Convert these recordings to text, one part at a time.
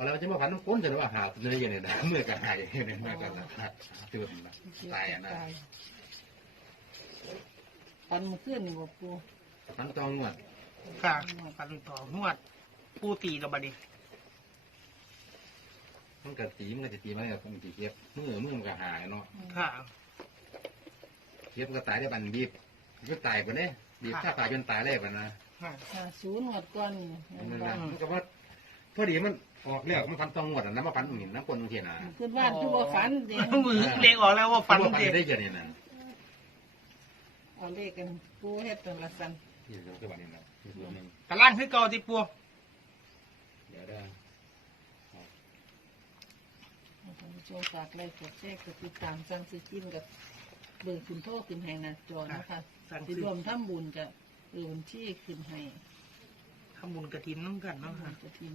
เอาแล้วจะมาพันน้ำก้นจะว่าหาตัวนี้ยังไงนะเมื่อกระหายเนี่ยเมื่อกระหายตื่นนะตายอะนะปันมาขึ้นนี่บ่ปูพันตองงวดค่ะกันต่อนวดปูตีกับบัดนี้มันกระตีมันกระตีมันกับมันตีเก็บมือมือมันกระหายเนาะค่ะเก็บมันก็ตายได้บันบีบก็ตายไปเนี่ยบีบถ้าตายจนตายเลยปะนะค่ะห้าศูนย์หมดก่อนนี่มันนะมันก็ว่าพ อดีมันออกแล้วมันพันตองงวดอะน้ำมาพันหมิ่นน้ำคนเทียนอะขึ้นบ้านคือบ่ฝันเด้มือเล็กออกแล้วว่าฟันฟันเด็กได้เยอะเนี่ยนะเอาเลขกันปูเฮ็ดเป็นละสันที่เราคือวันนี้นะที่ตัวนึงกระล่างคือเก่าที่ปูเดี๋ยวได้ท่านผู้ชมฝากไลค์กดแชร์กดติดตามสั่งซื้อกินกับเบอร์ขึ้นโทรขึ้นให้หน้าจอนะคะสั่งที่ซื้อรวมทำบุญกับเออวันที่ขึ้นให้ทำบุญกระถินน้ำกันเนาะบุค่ะญกระถิ่น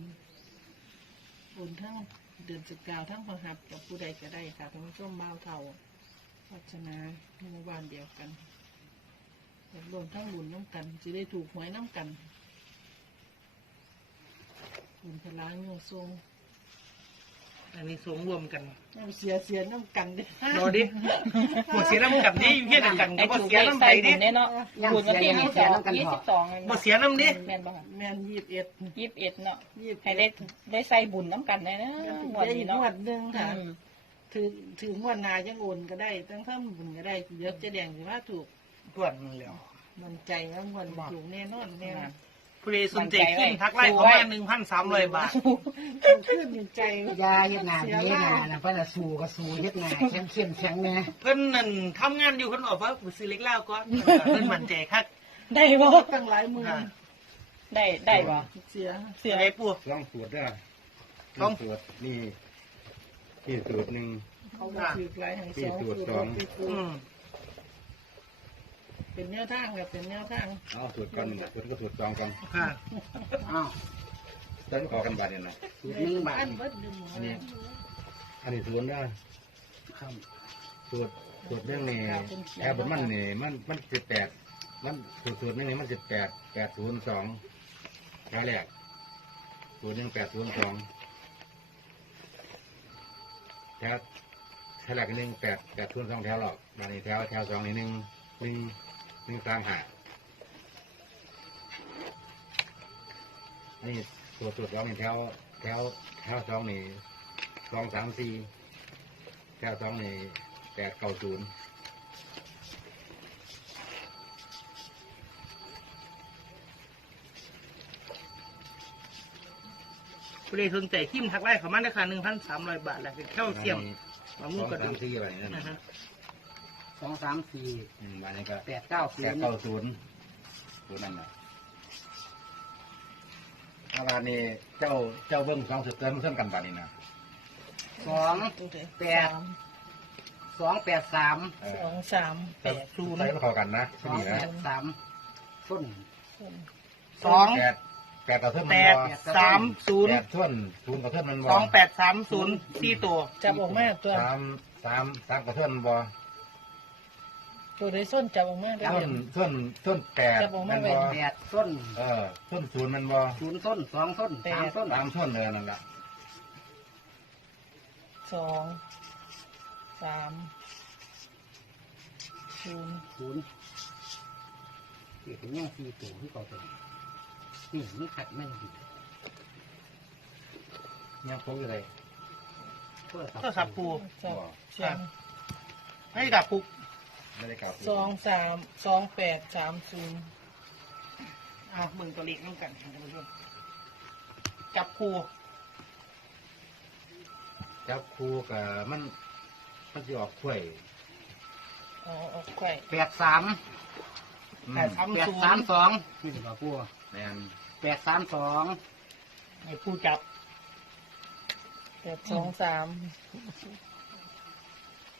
บุญทั้งเดือนสิบเก้าทั้งพหับกับผู้ใดก็ได้ค่ะท่านผู้ชมบ่าวเท่าพัฒนาหมู่บ้านเดียวกันรวมทั้งบุญน้ำกันจะได้ถูกหวยน้ำกันบุญพลังโยทรง อันนี้สงรวมกันน้ำเสียเสียน้ำกันเด้รอดิหมดเสียน้ำกันดิอยู่เพี้ยนกันไอ้ก็บ่ถูกเสียเลขน้ำไปใส่ดิบุญแน่เนาะบุญวันที่ยี่สิบสองยี่สิบสองบ่เสียน้ำดิแม่นบ่ค่ะแม่นยี่สิบเอ็ดยี่สิบเอ็ดเนาะยี่สิบให้ได้ได้ใส่บุญน้ำกันแน่นะงงววดดนี้นี้งเนาะวดหนึ่งค่ะอืมถือถืองวดหนายังโอนก็ได้ตั้งถ้าบุญก็ได้เดี๋ยวเจะแดงสิว่าถูกทวนมันแล้วมันใจว่างวดถูกแน่นอนแน่นอน ผู้ใดสนใจขึ้นทักไลน์เข้ามาหนึ่งพันสามร้อยบาทต้องขึ้นใจยาเฮ็ดนาดีนานะเพิ่นน่ะสู้ก็สู้เฮ็ดนาแข็งเข้มแข็งแน่เพิ่นนั่นทำงานอยู่เพิ่นบอกว่าไปซื้อเล็กแล้วก็เพิ่นมั่นใจคักได้บ่ตั้งหลายหมือค่ะได้ได้บ่เสียเสียอะไรปูลองตรวจได้ลองตรวจนี่นี่ตรวจหนึ่งเขาก็ถือหลายแห่งสองที่คือตรวจสองไปตรวอืจม เป็นแนวทางแบบเป็นแนวทางเอาตรวจก่อนตรวจก็ตรวจจองก่อนค่ะอ้าวตอนขอกันบาทเนี่ยนะสูตรหนึงบาทอันเบิดดึงหมดอันนี้อันนี้ตรวจได้ครับตรวจตรวจเรื่องนี้แอบบนมันนี่มันมันสิบแปดมันตรวจตรวจเรื่องนี้มันสิบแปดแปดศูนย์สองแถวแรกตรวจหนึ่งแปดศูนย์สองแถวแถวแรกหนึ่งแปดแปดศูนย์สองแถวหรอกมานี่แถวแถวสองนี่หนึ่งหนึ่ง หนึ่งสามห้าอันนี้ตรวจตรวจสองนี่แถวแถวแถวสองนี่สองสามสี่แถวสองนี่แปดเก้าศูนย์ผู้ใดสนใจขิมทักไลน์เข้ามาราคาหนึ่งพันสามร้อยบาทแหละเป็นแค่เสียมมะสม่วองงกระสาดูมกสี่อะไรนั่นนะฮะส องสามสี่อืมอันนี้ก็แปดเก้าศูแปนดย์เก้าศูนย์ตัวนั้นน่ะอาบานนี้เจ้าเจ้าเบิ้งสองสุดเติมเส้นกันบาทนี้นะสองแปดสองแปดสามเอสอองสามแปดศูนย์ใส่มาเข้ากันนะสองนี่แปนะดสามส้นสองแปดแปดกับเท่าแปมันดบ่สามศูนย์แปดท่วนศูนย์กับเท่ามันบ่สองแปดสามศูนย์สี่ตัวจับออกมาตัวสามสามสามกับเท่ามันบ่ ตัวได้ส้นจับออกมาได้ท่วนท่วนท่วนแปดจะบอกมัมานไว้บ่แปดส้นเออท่วนศูนย์มันบ่ศูนย์ส้นสองส้นสามส้นสามท่วนเลยนั่นแหละสองสามศูนย์ศูนย์เกี่ยวกับย่างสี่ตัวที่ก่อตัวนี่มันขัดแม่นดียังพกอยู่เลยเพื่อก็สับปูจับเสียงให้กับปุก ไม่ได้กล่าวสองสามสองแปดสามศูนย์เอาเบิ่งตัวเลขน้ำกันท่านผู้ชมจับปูจับคู่กับมัน มันจะออกถ้วยอ๋อออกไข่แปดสามอืมแปดสามแปดศูนสามย์สองนี่ดีกว่าปูแมนแปดสามสองให้ปูจับแปดสองสาม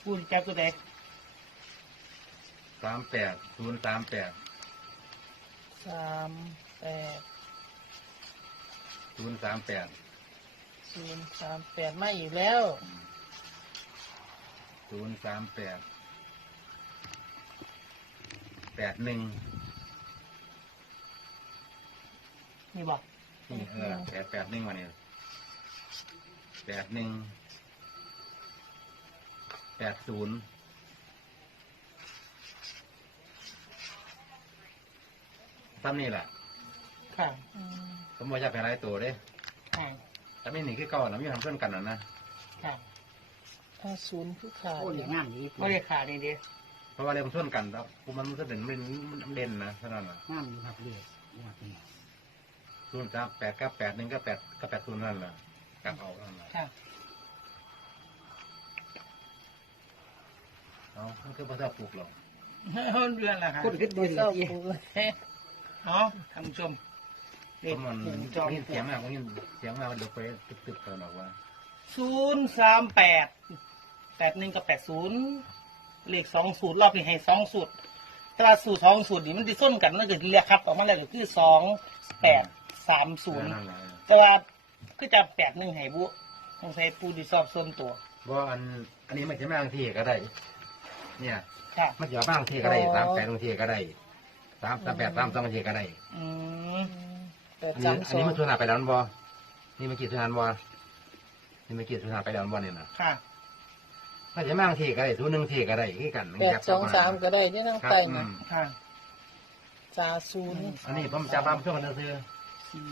ปูจับตัวใด สามแปดศูนย์สามแปดสามแปดศูนย์สามแปดศูนย์สามแปดมาอีกแล้วศูนย์สามแปดแปดหนึ่งนี่บอกนี่เออแปดแปดหนึ่งวันนี้แปดหนึ่งแปดศูนย์ ซ้ำนี่แหละค่ะผมว่าจะเป็นอะไรตัวเด้ค่ะแต่ไม่หนีคือเก่านะมีทำเพื่อนกันนะนะค่ะถ้าศูนย์คือขาดโอ้ยงามดีไม่ได้ขาดนี่เดียวเพราะว่าเรียกเพื่อนกันแล้วกูมันมันจะเป็นมันมันเด่นนะเท่านั้นนะงามดีครับเรียกว่าเป็นศูนย์สามแปดก็แปดหนึ่งก็แปดก็แปดศูนย์นั่นแหละกลับเอานั่นแหละค่ะเอามันคือภาษาปลูกหรอกเฮ้ยเดือนละค่ะคนคิดดีเศร้าดีปู เฮ้ยเอาท่านผู้ชมเพราะมันจอมนี่เสียงมากมันเสียงมากมันเดี๋ยวไปตึกๆกันหรอกว่าศูนย์สามแปดแปดหนึ่งกับแปดศูนย์เลขสองสูตรรอบนี้ให้สองสูตรแต่ว่าสูตรสองสูตรนี่มันดิส้นกันนั่นคือเรียกครับออกมาแล้วก็คือสองแปดสามศูนย์นั่นแหละแต่ว่าก็จะแปดหนึ่งให้บุต้องใช้ปูดิซอบส่วนตัวเพราะอันอันนี้มันจะมาบางทีก็ได้ เนี่ยค่ะมันจะบางทีก็ได้สามแปดบางทีก็ได้ สามสามแปดสามสองบางทีก็ได้อืมแปดอันสานี้มอัสนอนี้งมันทุนหาไปแล้วมันบ่นี่มันกี่ทุนหาบ่นี่มันกี่ทุนหาไปแล้วมันบ่เนี่ยนะค่ะมันจะมาบางทีก็ได้ทุนหนึ่งทีก็ได้คือกันแปดสองสามก็ได้ที่นั่งครับไต่อืนะมค่ะจ่าศูนย์อันนี้ผมจะบ้ามช่วงกันซื้อสี่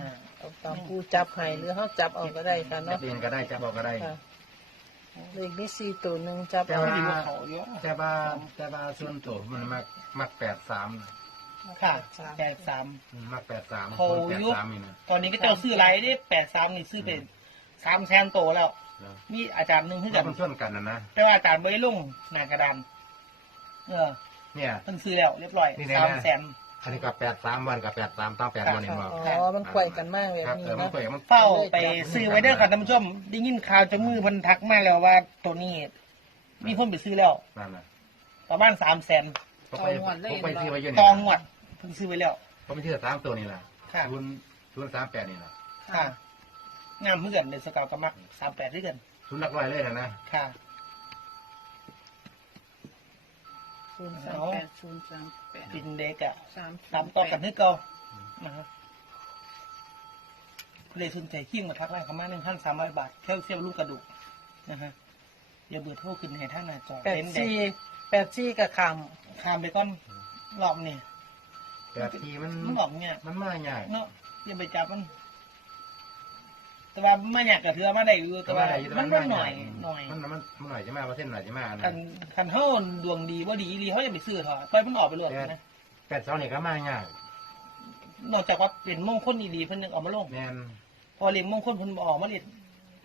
ห้าเอาตามผู้จับให้หรือเขาจับเอาก็ได้ค่ะจะเนาะเปลี่ยนก็ได้จะบอกก็ได้ค่ะ เลขนี้สี่ตัวหนึ่งจับแต่เอาว่าดีกว่า เขาเยอะแต่ว่าแต่ว่าส่วนตัวมันมักมักแปดสามค่ะแปดสาม มักแปดสามโอ้ยแปดสามนี่นะตอนนี้ก็เจ้าซื้อไรได้แปดสามนี่ซื้อเป็นสามแสนโตแล้วมีอาจารย์หนึ่งที่แล้กัวนมันส่วนกันนะนะแต่ว่าอาจารย์ไม่ได้ลงหน้ากระดานเออเนี่ย เพิ่นซื้อแล้วเรียบร้อยนี่แน่สามแสน อันนี้ก็แปดสามวันกับแปดสามต้องแปดวันเองว่าอ๋อ มันไขว่กันมากแบบครับนี้เออมันนะเปิดมันเฝ้าไปซื้อไว้เด้อค่ะท่านผู้ชมได้ยินข่าวจากมือเพิ่นทักมาแล้วว่าตัวนี้ มีคนไปซื้อแล้วนั่นน่ะประมาณสามแสนผมไปผมไปที่ไว้อยู่นี่ตองหวดเพิ่งซื้อไว้แล้วผมไปที่สามตัวนี่แหละค่ะทุนทุนสามแปดนี่แหละค่ะงามเพื่อนเดือนสกาวกับมักสามแปดด้วยกันทุนหลักร้อยเลยนะนะค่ะ ศูนย์สามแปดศูนย์สามแปดปินเด็กอะสามตามต่อกันนึกเก่านะครับเลยทุนใจขิ้งมาทักไล่เขามาหนึ่งพันสามร้อยบาทเที่ยวเที่ยวลูกกระดูกนะฮะอย่าเบื่อโทรขึ้นให้ท่านหน้าจอแปดเห็นเด็กสี่แปดสี่กับคข้ามไปก้อนรอบนี่แต่ทีมัน มันออกเนี่ยมันมาใหญ่เนาะอย่าไปจับมัน แต่ว่าไม่อยากกระเทือมาได้อยู่แต่ว่ามันมันหน่อยหน่อยมันมันมันหน่อยจะมาเปอร์เซ็นต์หน่อยจะมาคันะนคันเฮาดวงดีว่าดีอีหลีเขาจะไปซื้อเถอะปล่อยมันออกไปเลยนะแปดสองนี่ก็มาใหญ่นอกจากว่าเป็นมงคลอีหลีเพิ่นยังออกมาลงแม่นพอเรียนมงคลเพิ่นบ่ออกมาเรียน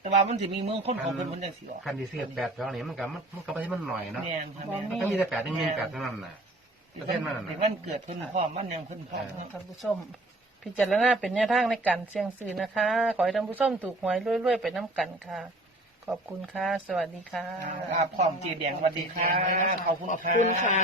แต่ว่ามันสิมีมงคลของเพิ่นเพิ่นจังสิออกคันที่เสียแปดสองนี่มันก็มันมันก็ไปมันหน่อยเนาะแม่นค่ะแม่นมันก็มีแต่แปดหนึ่งหนึ่งแปดเท่านั้นน่ะเส้นมันน่ะถึงวันเกิดเพิ่นพร้อมมันยังเพิ่นพร้อมำท่านผู้ชม พิจารณาเป็นแนวทางในการเสี่ยงซื้อนะคะ ขอให้ท่านผู้ชมถูกหวยรวยๆไปน้ำกันค่ะ ขอบคุณค่ะ สวัสดีค่ะอ่าพร้อมจีแดงสวัสดีค่ะขอบคุณขอบค่ะคุณค่ะ